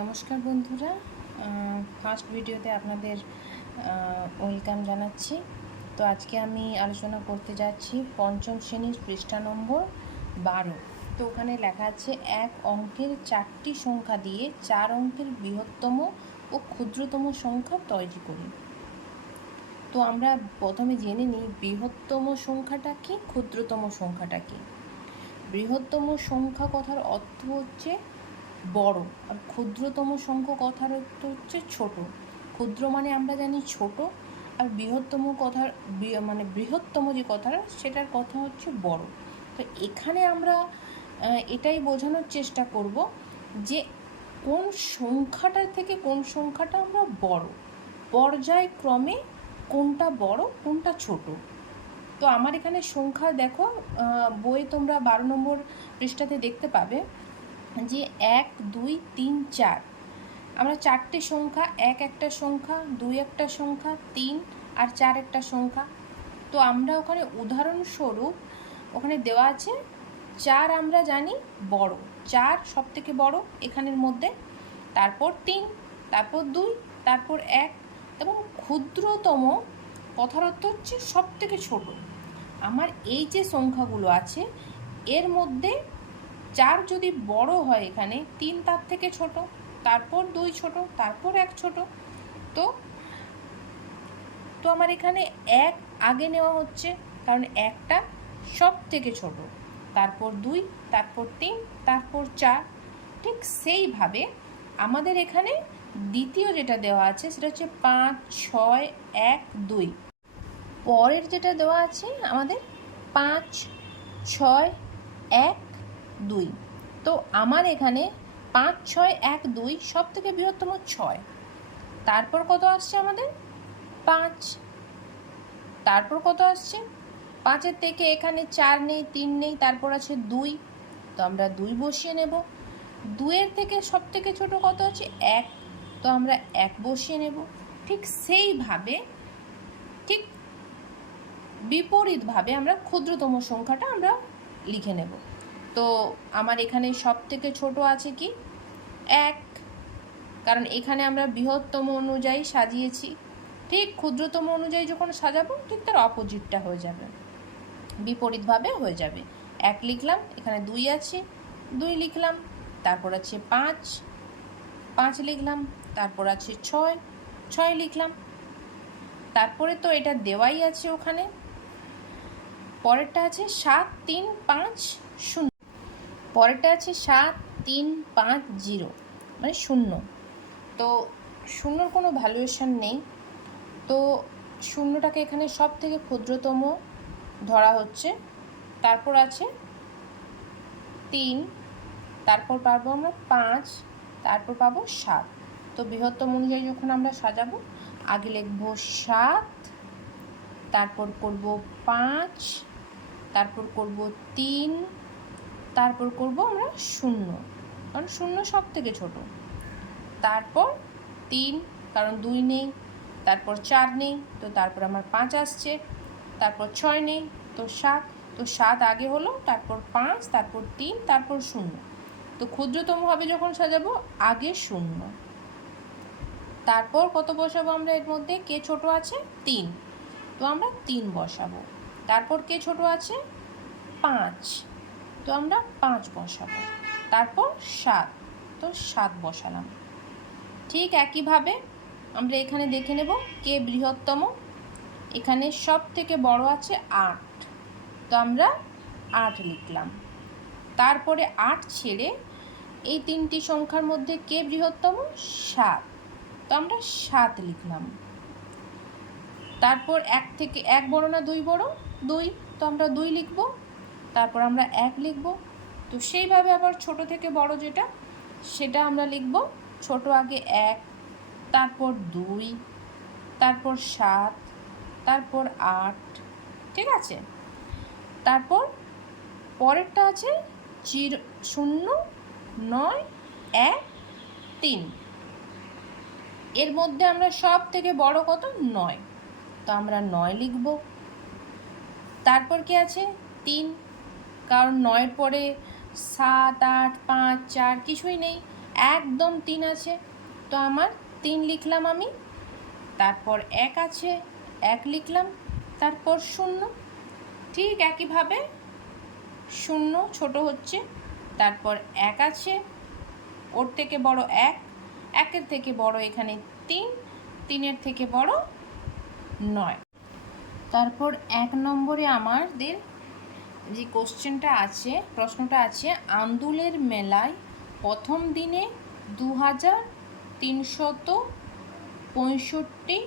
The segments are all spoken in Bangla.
নমস্কার বন্ধুরা, ফার্স্ট ভিডিওতে আপনাদের ওয়েলকাম জানাচ্ছি। তো আজকে আমি আলোচনা করতে যাচ্ছি পঞ্চম শ্রেণীর পৃষ্ঠা নম্বর 12। তো ওখানে লেখা আছে এক অঙ্কের 4টি সংখ্যা দিয়ে 4 অঙ্কের বৃহত্তম ও ক্ষুদ্রতম সংখ্যা তৈরি করি। তো আমরা প্রথমে জেনে নিই বৃহত্তম সংখ্যাটা কি, ক্ষুদ্রতম সংখ্যাটা কি। বৃহত্তম সংখ্যা কথার অর্থ হচ্ছে বড়, আর ক্ষুদ্রতম সংখ্যা কথার অর্থ হচ্ছে ছোট। ক্ষুদ্র মানে আমরা জানি ছোট, আর বৃহত্তম কথার মানে বৃহত্তম যে কথাটা সেটার কথা হচ্ছে বড়। তো এখানে আমরা এটাই বোঝানোর চেষ্টা করব যে কোন সংখ্যাটা থেকে কোন সংখ্যাটা আমরা বড়, পর্যায়ক্রমে কোনটা বড় কোনটা ছোট। তো আমার এখানে সংখ্যা দেখো, বইয়ে তোমরা 12 নম্বর পৃষ্ঠাতে দেখতে পাবে যে 1, 2, 3, 4 আমরা 4টে সংখ্যা, 1 একটা সংখ্যা, 2 একটা সংখ্যা, 3 আর 4 একটা সংখ্যা। তো আমরা ওখানে উদাহরণস্বরূপ ওখানে দেওয়া আছে 4 আমরা জানি বড়, 4 সব থেকে বড় এখানের মধ্যে, তারপর 3, তারপর 2, তারপর 1 এবং ক্ষুদ্রতম কথার অর্থ হচ্ছে সব থেকে ছোট। আমার এই যে সংখ্যাগুলো আছে এর মধ্যে 4 যদি বড় হয়, এখানে 3 তার থেকে ছোট, তারপর 2 ছোট, তারপর 1 ছোট। তো তো আমার এখানে 1 আগে নেওয়া হচ্ছে, কারণ 1টা সব থেকে ছোট, তারপর 2, তারপর 3, তারপর 4। ঠিক সেইভাবে আমাদের এখানে দ্বিতীয় যেটা দেওয়া আছে সেটা হচ্ছে 5, 6, 1, 2। পরের যেটা দেওয়া আছে আমাদের 5, 6, 1, 2। তো আমার এখানে 5, 6, 1, 2 সব থেকে বৃহত্তম 6, তারপর কত আসছে আমাদের 5, তারপর কত আসছে 5-এর থেকে এখানে 4 নেই, 3 নেই, তারপর আছে 2, তো আমরা 2 বসিয়ে নেব। 2-এর থেকে সব থেকে ছোট কত আছে 1, তো আমরা 1 বসিয়ে নেব। ঠিক সেইভাবে, ঠিক বিপরীতভাবে আমরা ক্ষুদ্রতম সংখ্যাটা আমরা লিখে নেব। তো আমার এখানে সব থেকে ছোট আছে কি 1, কারণ এখানে আমরা বৃহত্তম অনুযায়ী সাজিয়েছি। ঠিক ক্ষুদ্রতম অনুযায়ী যখন সাজাবো ঠিক তার অপোজিটটা হয়ে যাবে, বিপরীতভাবে হয়ে যাবে। 1 লিখলাম, এখানে 2 আছে, 2 লিখলাম, তারপর আছে 5, 5 লিখলাম, তারপর আছে 6, 6 লিখলাম, তারপরে তো এটা দেওয়াই আছে ওখানে। পরেরটা আছে 7, 3, 5, 0। পরেরটা আছে 7, 3, 5, 0 মানে 0। তো 0-র কোনো ভ্যালুয়েশন নেই, তো 0টাকে এখানে সব থেকে ক্ষুদ্রতম ধরা হচ্ছে। তারপর আছে 3, তারপর পাবো আমরা 5, তারপর পাবো 7। তো বৃহত্তম অনুযায়ী যখন আমরা সাজাবো আগে লিখবো 7, তারপর করব 5, তারপর করব 3, তারপর করব আমরা 0, কারণ 0 সব থেকে ছোট, তারপর 3 কারণ 2 নেই, তারপর 4 নেই, তো তারপর আমার 5 আসছে, তারপর 6 নেই, তো 7, তো 7 আগে হলো, তারপর 5, তারপর 3, তারপর 0। তো ক্ষুদ্রতম হবে যখন সাজাবো আগে 0, তারপর কত বসাবো আমরা এর মধ্যে, কে ছোট আছে 3, তো আমরা 3 বসাবো। তারপর কে ছোট আছে 5, তো আমরা 5 বসাবো। তারপর 7, তো 7 বসালাম। ঠিক একইভাবে আমরা এখানে দেখে নেব কে বৃহত্তম। এখানে সব থেকে বড় আছে 8, তো আমরা 8 লিখলাম। তারপরে 8 ছেড়ে এই 3টি সংখ্যার মধ্যে কে বৃহত্তম 7, তো আমরা 7 লিখলাম। তারপর 1 থেকে 1 বড় না 2 বড়, 2, তো আমরা 2 লিখব। তারপর আমরা 1 লিখব। তো সেইভাবে আবার ছোট থেকে বড় যেটা সেটা আমরা লিখব। ছোট আগে 1, তারপর 2, তারপর 7, তারপর 8, ঠিক আছে। তারপর পরেরটা আছে 0, 9, 1, 3। এর মধ্যে আমরা সব থেকে বড় কত 9, তো আমরা 9 লিখব। তারপর কি আছে 3, কারণ 9-এর পরে 7, 8, 5, 4 কিছুই নেই, একদম 3 আছে, তো আমার 3 লিখলাম আমি। তারপর 1 আছে, 1 লিখলাম। তারপর 0, ঠিক একইভাবে 0 ছোট হচ্ছে। তারপর 1 আছে, ওর থেকে বড় 1, 1-এর থেকে বড় এখানে 3, 3-এর থেকে বড় 9। তারপর 1 নম্বরে আমাদের যে কোশ্চেনটা আছে, প্রশ্নটা আছে, আন্দুলের মেলায় প্রথম দিনে 2365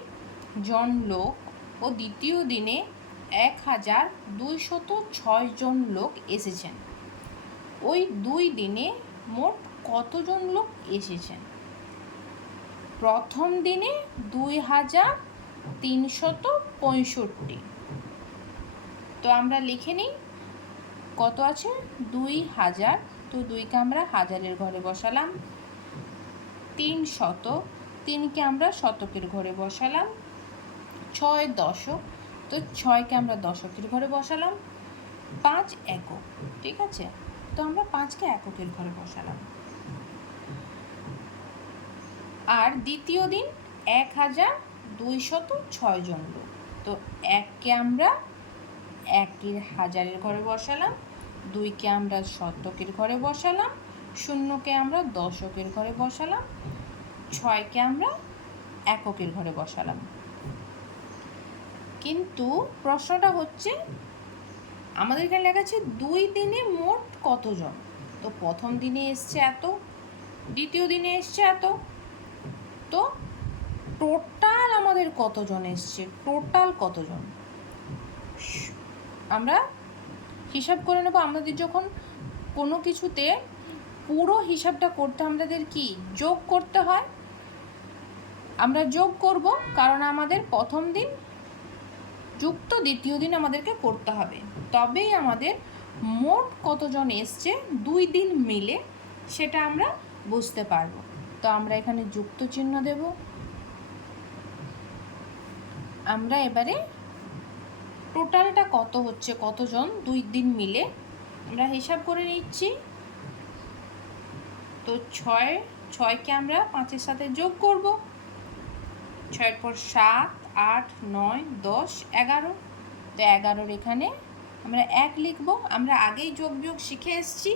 জন লোক ও দ্বিতীয় দিনে 1206 জন লোক এসেছেন। ওই 2 দিনে মোট কতজন লোক এসেছেন? প্রথম দিনে 2365, তো আমরা লিখে নিই কত আছে 2000, তো 2কে আমরা হাজারের ঘরে বসালাম। 300, 3কে আমরা শতকের ঘরে বসালাম। 6 দশক, তো 6কে আমরা দশকের ঘরে বসালাম। 5 একক, ঠিক আছে, তো আমরা 5কে এককের ঘরে বসালাম। আর দ্বিতীয় দিন 1206 জন লোক, তো 1কে আমরা একের হাজারের ঘরে বসালাম, 2কে আমরা শতকের ঘরে বসালাম, 0কে আমরা দশকের ঘরে বসালাম, 6কে আমরা এককের ঘরে বসালাম। কিন্তু প্রশ্নটা হচ্ছে আমাদের এখানে লেখা আছে 2 দিনে মোট কতজন, তো প্রথম দিনে এসছে এত, দ্বিতীয় দিনে এসছে এত, তো টোটাল আমাদের কতজন এসছে, টোটাল কতজন আমরা হিসাব করে নেব। আমাদের যখন কোনো কিছুতে পুরো হিসাবটা করতে আমাদের কি যোগ করতে হয়, আমরা যোগ করব, কারণ আমাদের প্রথম দিন যুক্ত দ্বিতীয় দিন আমাদেরকে করতে হবে, তবেই আমাদের মোট কতজন এসছে 2 দিন মিলে সেটা আমরা বুঝতে পারবো। তো আমরা এখানে যুক্ত চিহ্ন দেব। আমরা এবারে টোটালটা কত হচ্ছে, কতজন 2 দিন মিলে আমরা হিসাব করে নিচ্ছি। তো 6কে আমরা 5-এর সাথে যোগ করব, 6-এর পর 7, 8, 9, 10, 11, তো 11-র এখানে আমরা 1 লিখব। আমরা আগেই যোগ বিয়োগ শিখে এসেছি,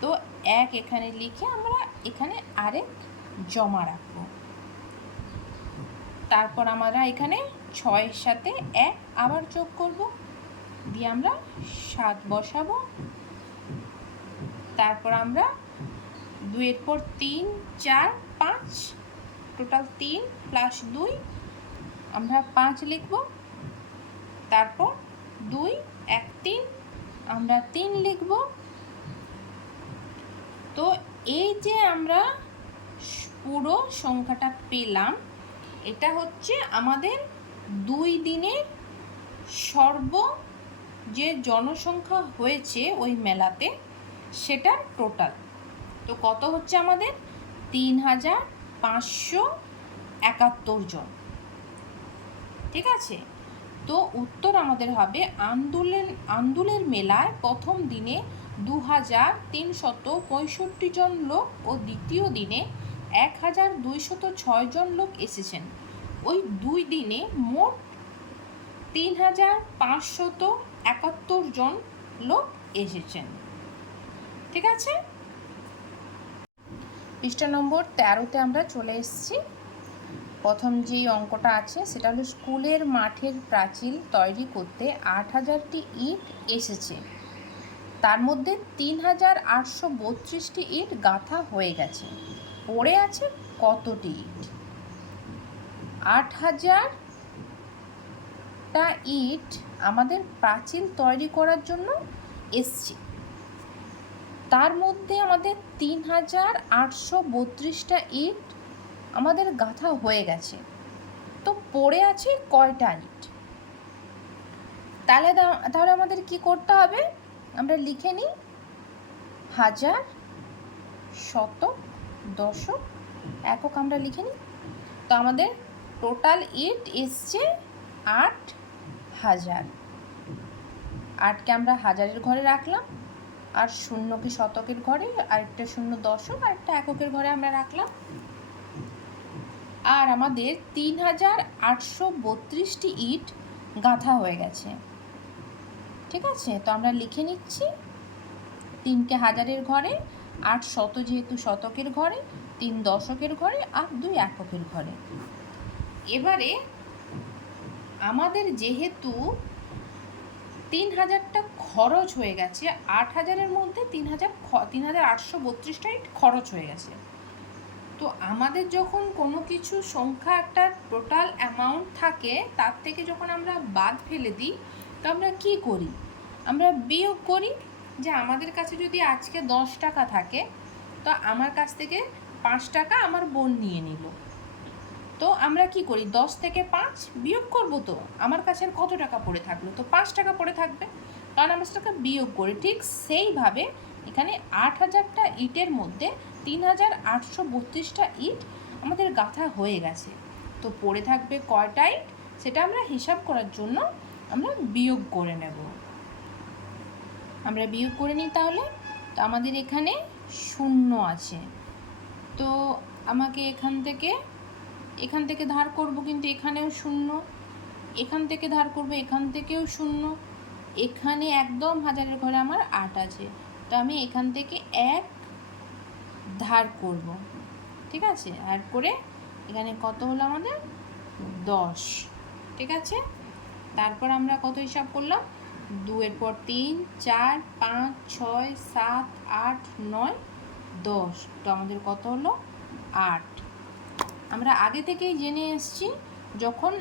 তো 1 এখানে লিখে আমরা এখানে আরেক জমা রাখব। তারপর আমরা এখানে 6-এর সাথে 1 আবার যোগ করব, দিয়ে আমরা 7 বসাবো। তারপর আমরা 2-এর পর 3, 4, 5, টোটাল 3 প্লাস 2 আমরা 5 লিখব। তারপর 2, 1, 3 আমরা 3 লিখব। তো এই যে আমরা পুরো সংখ্যাটা পেলাম, এটা হচ্ছে আমাদের 2 দিনের যে জনসংখ্যা হয়েছে ওই মেলাতে সেটার টোটাল। তো কত হচ্ছে আমাদের 3571 জন, ঠিক আছে। তো উত্তর আমাদের হবে আন্দুলের মেলায় প্রথম দিনে 2365 জন লোক ও দ্বিতীয় দিনে 1206 জন লোক এসেছেন। ওই 2 দিনে মোট 3571 জন লোক এসেছেন, ঠিক আছে। পৃষ্ঠা নম্বর 13-তে আমরা চলে এসেছি। প্রথম যেই অঙ্কটা আছে সেটা হলো স্কুলের মাঠের প্রাচীর তৈরি করতে 8000টি ইট এসেছে, তার মধ্যে 3832টি ইট গাঁথা হয়ে গেছে, পড়ে আছে কতটি ইট? 8000টা ইট আমাদের প্রাচীর তৈরি করার জন্য এসছে, তার মধ্যে আমাদের 3832টা ইট আমাদের গাঁথা হয়ে গেছে, তো পড়ে আছে কয়টা ইট? তাহলে আমাদের কি করতে হবে, আমরা লিখে নিই হাজার, শতক, দশক, একক আমরা লিখে নিই। তো আমাদের টোটাল ইট এসছে 8000। 8কে আমরা হাজারের ঘরে রাখলাম, আর শূন্যকে শতকের ঘরে, আরেকটা শূন্য দশক, আরেকটা এককের ঘরে আমরা রাখলাম। আর আমাদের ৩,৮৩২টি ইট গাঁথা হয়ে গেছে। ঠিক আছে, তো আমরা লিখে নিচ্ছি ৩কে হাজারের ঘরে, ৮ শত যেহেতু শতকের ঘরে, ৩ দশকের ঘরে আর ২ এককের ঘরে। এবারে আমাদের যেহেতু ৩,০০০টা খরচ হয়ে গেছে, ৮,০০০-এর মধ্যে ৩,৮৩২টা ইট খরচ হয়ে গেছে। তো আমাদের যখন কোনো কিছু সংখ্যা একটা টোটাল অ্যামাউন্ট থাকে, তার থেকে যখন আমরা বাদ ফেলে দিই, তো আমরা কি করি? আমরা বিয়োগ করি। যে আমাদের কাছে যদি আজকে 10 টাকা থাকে, তো আমার কাছ থেকে 5 টাকা আমার বোন নিয়ে নিল। তো আমরা কি করি? 10 থেকে 5 বিয়োগ করব, তো আমার কাছে আর কত টাকা পড়ে থাকলো? তো 5 টাকা পড়ে থাকবে, কারণ আমরা সেটাকে বিয়োগ করি। ঠিক সেইভাবে এখানে 8,000টা ইটের মধ্যে 3,832টা ইট আমাদের গাঁথা হয়ে গেছে। তো পড়ে থাকবে কয়টা ইট, সেটা আমরা হিসাব করার জন্য আমরা বিয়োগ করে নেব। আমরা বিয়োগ করে নিই তাহলে। তো আমাদের এখানে শূন্য আছে, তো আমাকে এখান থেকে ধার করব, কিন্তু এখানেও শূন্য। এখান থেকে ধার করব, এখান থেকেও শূন্য। এখানে একদম হাজারের ঘরে আমার 8 আছে, তো আমি এখান থেকে 1 ধার করব। ঠিক আছে, আর করে এখানে কত হলো আমাদের 10। ঠিক আছে, তারপর আমরা কত হিসাব করলাম? 2 এর পর 3, 4, 5, 6, 7, 8, 9, 10। তো আমাদের কত হলো? 8। আমরা আগে থেকেই জেনে এসেছি, যখন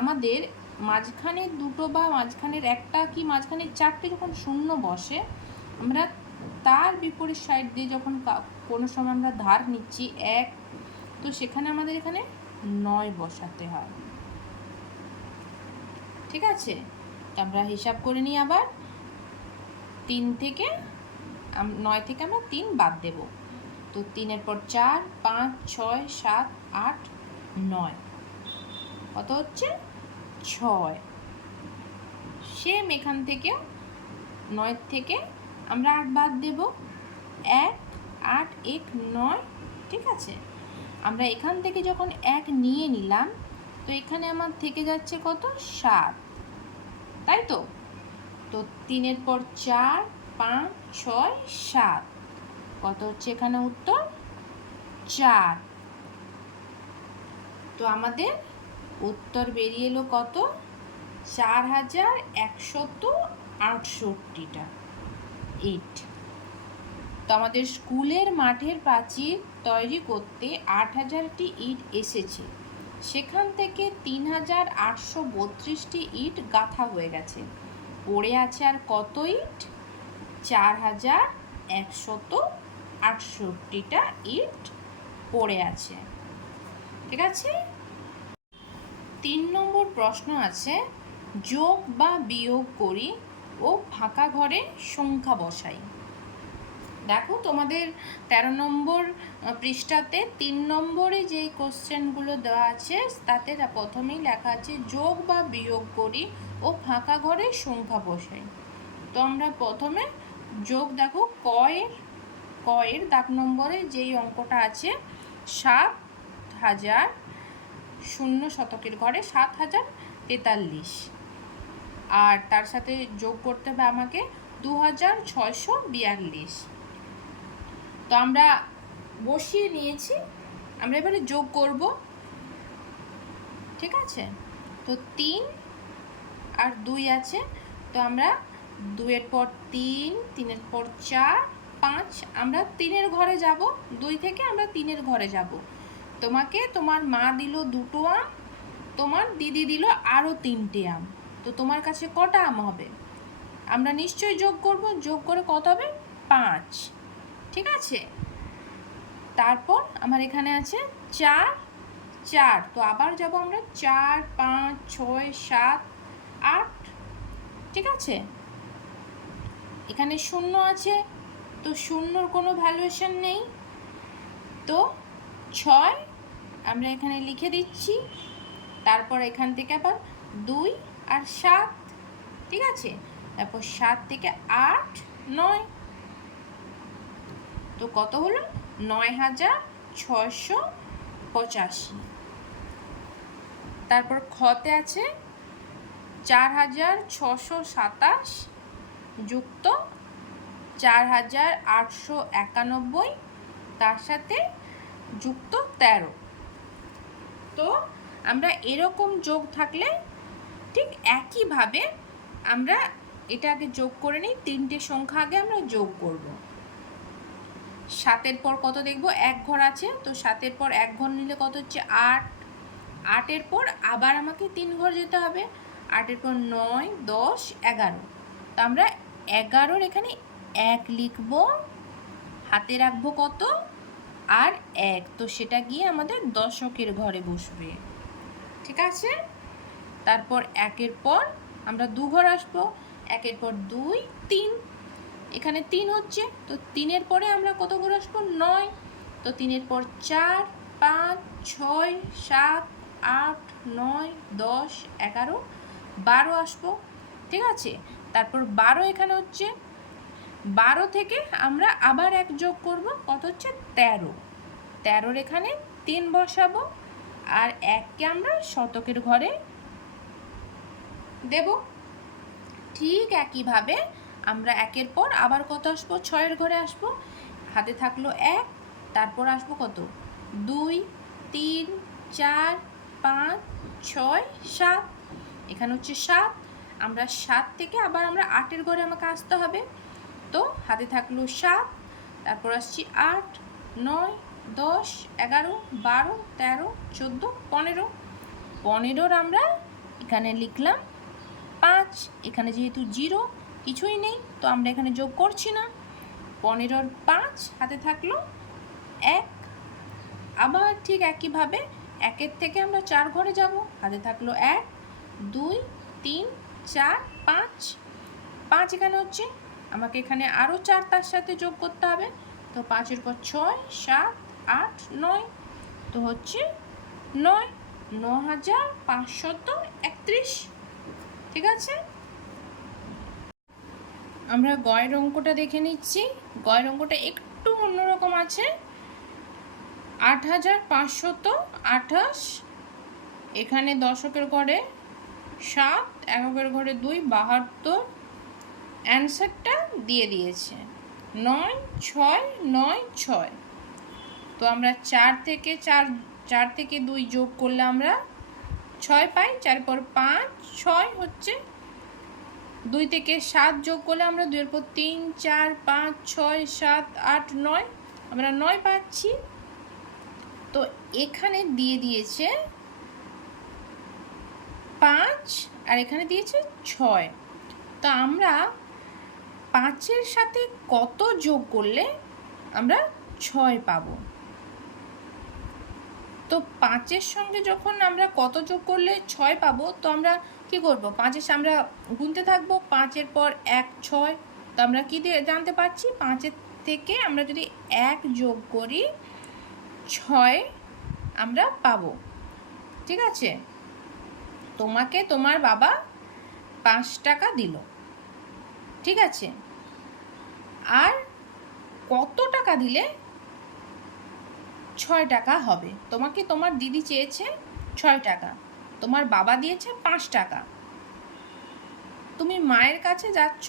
আমাদের মাঝখানে দুটো বা মাঝখানের একটা কি মাঝখানের 4টে যখন শূন্য বসে, আমরা তার বিপরীত সাইড দিয়ে যখন কোনো সময় আমরা ধার নিচ্ছি 1, তো সেখানে আমাদের এখানে 9 বসাতে হয়। ঠিক আছে, আমরা হিসাব করে নিই আবার। 9 থেকে আমরা 3 বাদ দেব। তো 3 এর পর 4, 5, 6, 7, 8, 9, কত হচ্ছে? 6। সেম এখান থেকে 9 থেকে আমরা 8 বাদ দেব। 1, 8, 1, 9। ঠিক আছে, আমরা এখান থেকে যখন 1 নিয়ে নিলাম, তো এখানে আমার থেকে যাচ্ছে কত? 7, তাই তো? তো 3 এর পর 4, 5, 6, 7, কত হচ্ছে এখানে উত্তর? 4। তো আমাদের উত্তর বেরিয়ে এলো কত? 4,168টা ইট। তো আমাদের স্কুলের মাঠের প্রাচীর তৈরি করতে 8,000টি ইট এসেছে, সেখান থেকে 3,832টি ইট গাঁথা হয়ে গেছে। পড়ে আছে আর কত ইট? 4,168টা ইট পড়ে আছে। ঠিক আছে, 3 নম্বর প্রশ্ন আছে, যোগ বা বিয়োগ করি ও ফাঁকা ঘরে সংখ্যা বসাই। দেখো, তোমাদের 13 নম্বর পৃষ্ঠাতে 3 নম্বরে যে কোশ্চেনগুলো দেওয়া আছে, তাতে প্রথমেই লেখা আছে যোগ বা বিয়োগ করি ও ফাঁকা ঘরে সংখ্যা বসাই। তো আমরা প্রথমে যোগ, দেখো কয়ের দাগ নম্বরে যেই অঙ্কটা আছে, 7,000 শূন্য শতকের ঘরে 7,043, আর তার সাথে যোগ করতে হবে আমাকে 2,642। তো আমরা বসিয়ে নিয়েছি, আমরা এবারে যোগ করব। ঠিক আছে, তো 3 আর 2 আছে, তো আমরা 2 এর পর 3, 3 এর পর 4, 5, আমরা 3-এর ঘরে যাব। 2 থেকে আমরা 3-এর ঘরে যাব। তোমাকে তোমার মা দিল 2টো আম, তোমার দিদি দিল আরও 3টে আম। তো তোমার কাছে কটা আম হবে? আমরা নিশ্চয়ই যোগ করব। যোগ করে কত হবে? 5। ঠিক আছে, তারপর আমার এখানে আছে 4। তো আবার যাব আমরা 4, 5, 6, 7, 8। ঠিক আছে, এখানে শূন্য আছে, তো শূন্যর কোনো ভ্যালুয়েশন নেই, তো 6 আমরা এখানে লিখে দিচ্ছি। তারপর এখান থেকে আবার 2 আর 7। ঠিক আছে, তারপর 7 থেকে 8, 9। তো কত হলো? ৯,৬৮৫। তারপর খতে আছে ৪,৬২৭ যুক্ত ৪,৮৯১, তার সাথে যুক্ত ১৩। তো আমরা এরকম যোগ থাকলে ঠিক একইভাবে আমরা এটা আগে যোগ করে নিই। 3টে সংখ্যা আগে আমরা যোগ করব। 7-এর পর কত দেখব? 1 ঘর আছে, তো 7-এর পর 1 ঘর নিলে কত হচ্ছে? 8। 8-এর পর আবার আমাকে 3 ঘর যেতে হবে। 8-এর পর 9, 10, 11। তো আমরা 11-র এখানে 1 লিখব, হাতে রাখবো কত? আর 1, তো সেটা গিয়ে আমাদের দশকের ঘরে বসবে। ঠিক আছে? তারপর 1-এর পর আমরা 2 ঘর আসবো। 1-এর পর 2, 3, এখানে 3 হচ্ছে, তো 3-এর পরে আমরা কত ঘর আসবো? 9। তো 3-এর পর 4, 5, 6, 7, 8, 9, 10, 11, 12 আসবো। ঠিক আছে? তারপর 12 এখানে হচ্ছে, 12 থেকে আমরা আবার 1 যোগ করব, কত হচ্ছে? 13। 13-র এখানে 3 বসাবো, আর 1কে আমরা শতকের ঘরে দেব। ঠিক একইভাবে আমরা 1-এর পর আবার কত আসবো? 6-এর ঘরে আসবো, হাতে থাকলো 1, তারপর আসবো কত? 2, 3, 4, 5, 6, 7, এখানে হচ্ছে 7। আমরা 7 থেকে আবার আমরা 8-এর ঘরে আমাকে আসতে হবে, তো হাতে থাকলো 7, তারপর আসছি 8, 9, 10, 11, 12, 13, 14, 15। 15-র আমরা এখানে লিখলাম 5। এখানে যেহেতু 0 কিছুই নেই, তো আমরা এখানে যোগ করছি না। 15-র 5, হাতে থাকলো 1। আবার ঠিক একইভাবে 1-এর থেকে আমরা 4 ঘরে যাব, হাতে থাকলো 1, 2, 3, 4, 5। 5 এখানে হচ্ছে, আমাকে এখানে আরও 4 তার সাথে যোগ করতে হবে, তো 5-এর পর 6, 7, 8, 9, তো হচ্ছে 9, 9,৫৩১। ঠিক আছে? আমরা গয়ের অঙ্কটা দেখে নিচ্ছি। গয়ের অঙ্কটা একটু অন্যরকম আছে। ৮,৫২৮, এখানে দশকের ঘরে 7, এককের ঘরে 2, 72। অ্যান্সারটা দিয়ে দিয়েছে 9, 6, 9, 6। তো আমরা 4 থেকে 2 যোগ করলে আমরা 6 পাই। 4-এর পর 5, 6 হচ্ছে। 2 থেকে 7 যোগ করলে আমরা 2-এর পর 3, 4, 5, 6, 7, 8, 9, আমরা 9 পাচ্ছি। তো এখানে দিয়ে দিয়েছে 5, আর এখানে দিয়েছে 6। তো আমরা 5-এর সাথে কত যোগ করলে আমরা 6 পাবো? তো 5-এর সঙ্গে যখন আমরা কত যোগ করলে 6 পাবো, তো আমরা কি করব? 5-এর আমরা গুনতে থাকবো, 5-এর পর 1, 6। তো আমরা কি জানতে পারছি? 5-এর থেকে আমরা যদি 1 যোগ করি 6 আমরা পাবো। ঠিক আছে? তোমাকে তোমার বাবা 5 টাকা দিল। ঠিক আছে? আর কত টাকা দিলে 6 টাকা হবে? তোমাকে তোমার দিদি চেয়েছে 6 টাকা, তোমার বাবা দিয়েছে 5 টাকা। তুমি মায়ের কাছে যাচ্ছ,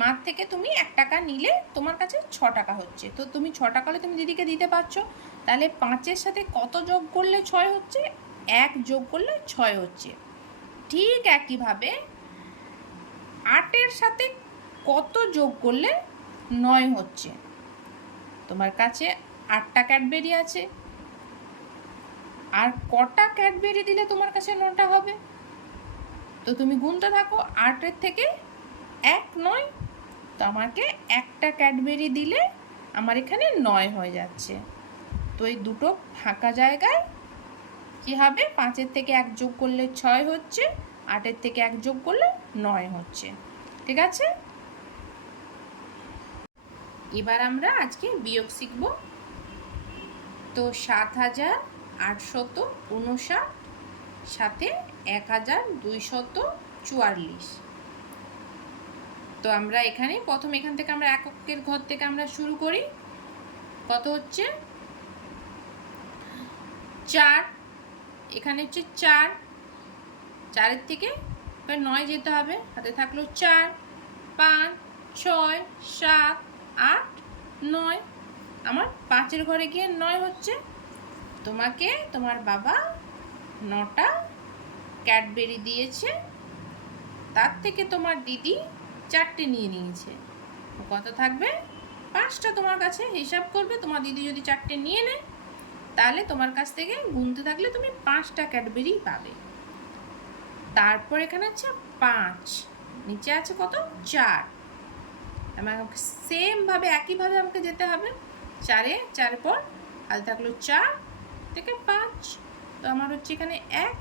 মার থেকে তুমি 1 টাকা নিলে তোমার কাছে 6 টাকা হচ্ছে। তো তুমি 6 টাকা হলে তুমি দিদিকে দিতে পারছো। তাহলে 5-এর সাথে কত যোগ করলে 6 হচ্ছে? 1 যোগ করলে 6 হচ্ছে। ঠিক একইভাবে 8-এর সাথে কত যোগ করলে 9 হচ্ছে? তোমার কাছে 8টা ক্যাডবেরি আছে, আর কটা ক্যাডবেরি দিলে তোমার কাছে 9টা হবে? তো তুমি গুনতে থাকো, 8-এর থেকে 1 9, তো আমাকে 1টা ক্যাডবেরি দিলে আমার এখানে 9 হয়ে যাচ্ছে। তো এই দুটো ফাঁকা জায়গায় কি হবে? 5-এর থেকে 1 যোগ করলে 6 হচ্ছে, 8-এর থেকে 1 যোগ করলে 9 হচ্ছে। ঠিক আছে? এবার আমরা আজকে বিয়োগ শিখব। তো 7,859 সাথে 1,244। তো আমরা এখানে প্রথম এখান থেকে আমরা এককের ঘর থেকে আমরা শুরু করি। কত হচ্ছে 4, এখানে হচ্ছে 4, 4-এর থেকে 9 যেতে হবে, হাতে থাকলো 4, 5, 6, 7, 8, 9। আমার 5-এর ঘরে গিয়ে 9 হচ্ছে। তোমাকে তোমার বাবা 9টা ক্যাডবেরি দিয়েছে, তার থেকে তোমার দিদি 4টে নিয়ে নিয়েছে। কত থাকবে? 5টা তোমার কাছে। হিসাব করবে, তোমার দিদি যদি 4টে নিয়ে নেয় তাহলে তোমার কাছ থেকে গুনতে থাকলে তুমি 5টা ক্যাডবেরি পাবে। তারপর এখানে আছে 5, নিচে আছে কত 4। আমাকে সেমভাবে একইভাবে আমাকে যেতে হবে। 4 পর হাতে থাকলো 4 থেকে 5, তো আমার হচ্ছে এখানে 1।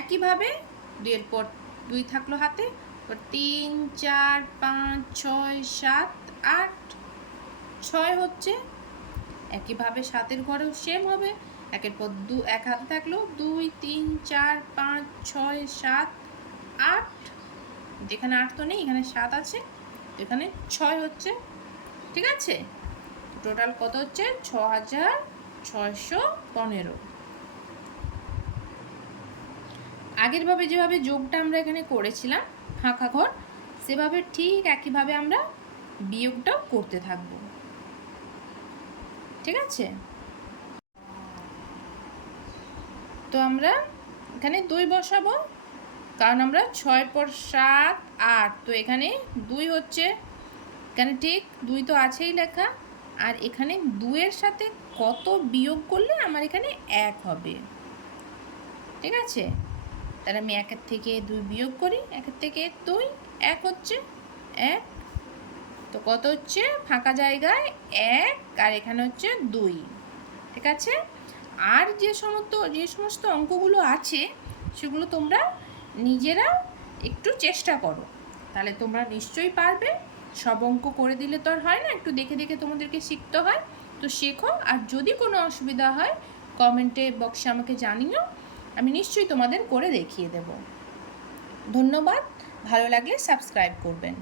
একইভাবে 2-এর পর 2 থাকলো হাতে, 3, 4, 5, 6, 7, 8, 6 হচ্ছে। একইভাবে 7-এর ঘরেও সেম হবে। 1-এর পর 2 1 হাতে থাকলো 2, 3, 4, 5, 6, 7, 8। যেখানে 8 তো নেই, এখানে 7 আছে, এখানে 6 হচ্ছে। ঠিক আছে, টোটাল কত হচ্ছে 6615। আগের ভাবে যেভাবে যোগটা আমরা এখানে করেছিলাম ফাঁকা ঘর, সেভাবে ঠিক একইভাবে আমরা বিয়োগটাও করতে থাকব। ঠিক আছে, তো আমরা এখানে 2 বসাবো, কারণ আমরা 6 পর 7, 8, তো এখানে 2 হচ্ছে। এখানে ঠিক 2 তো আছেই লেখা, আর এখানে 2-এর সাথে কত বিয়োগ করলে আমার এখানে 1 হবে। ঠিক আছে, তাহলে আমি 1-এর থেকে 2 বিয়োগ করি, 1-এর থেকে 2, 1 হচ্ছে 1। তো কত হচ্ছে ফাঁকা জায়গায় 1, আর এখানে হচ্ছে 2। ঠিক আছে, আর যে সমস্ত অঙ্কগুলো আছে সেগুলো তোমরা নিজেরা একটু চেষ্টা করো, তাহলে তোমরা নিশ্চয়ই পারবে। সব অঙ্ক করে দিলে তো আর হয় না, একটু দেখে দেখে তোমাদেরকে শিখতে হয়। তো শেখো, আর যদি কোনো অসুবিধা হয় কমেন্টে বক্সে আমাকে জানিও, আমি নিশ্চয়ই তোমাদের করে দেখিয়ে দেব। ধন্যবাদ, ভালো লাগলে সাবস্ক্রাইব করবেন।